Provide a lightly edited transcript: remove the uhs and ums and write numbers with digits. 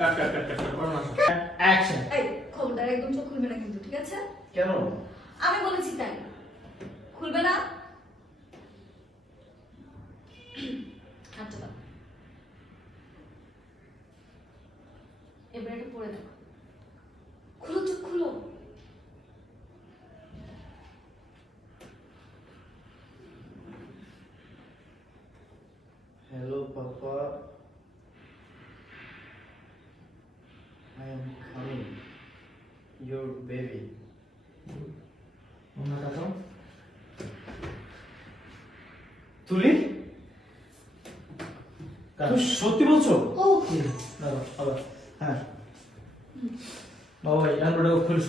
কাট কাট কাট কাট করো না অ্যাকশন এই খবরদার একদম চোখ খুলবে না কিন্তু, ঠিক আছে? কেন আমি বলেছি তাই, খুলবে না। হাতটা দাও, এবার এটা পরে দেখো। খুলো, চোখ খুলো। Hello, Papa. I am coming. Your baby. ওনা তাকাও তুলি তুমি সত্যি বলছো ও দাঁড়াও আবার হ্যাঁ বাবা এই অ্যান্ড্রয়েড খুলে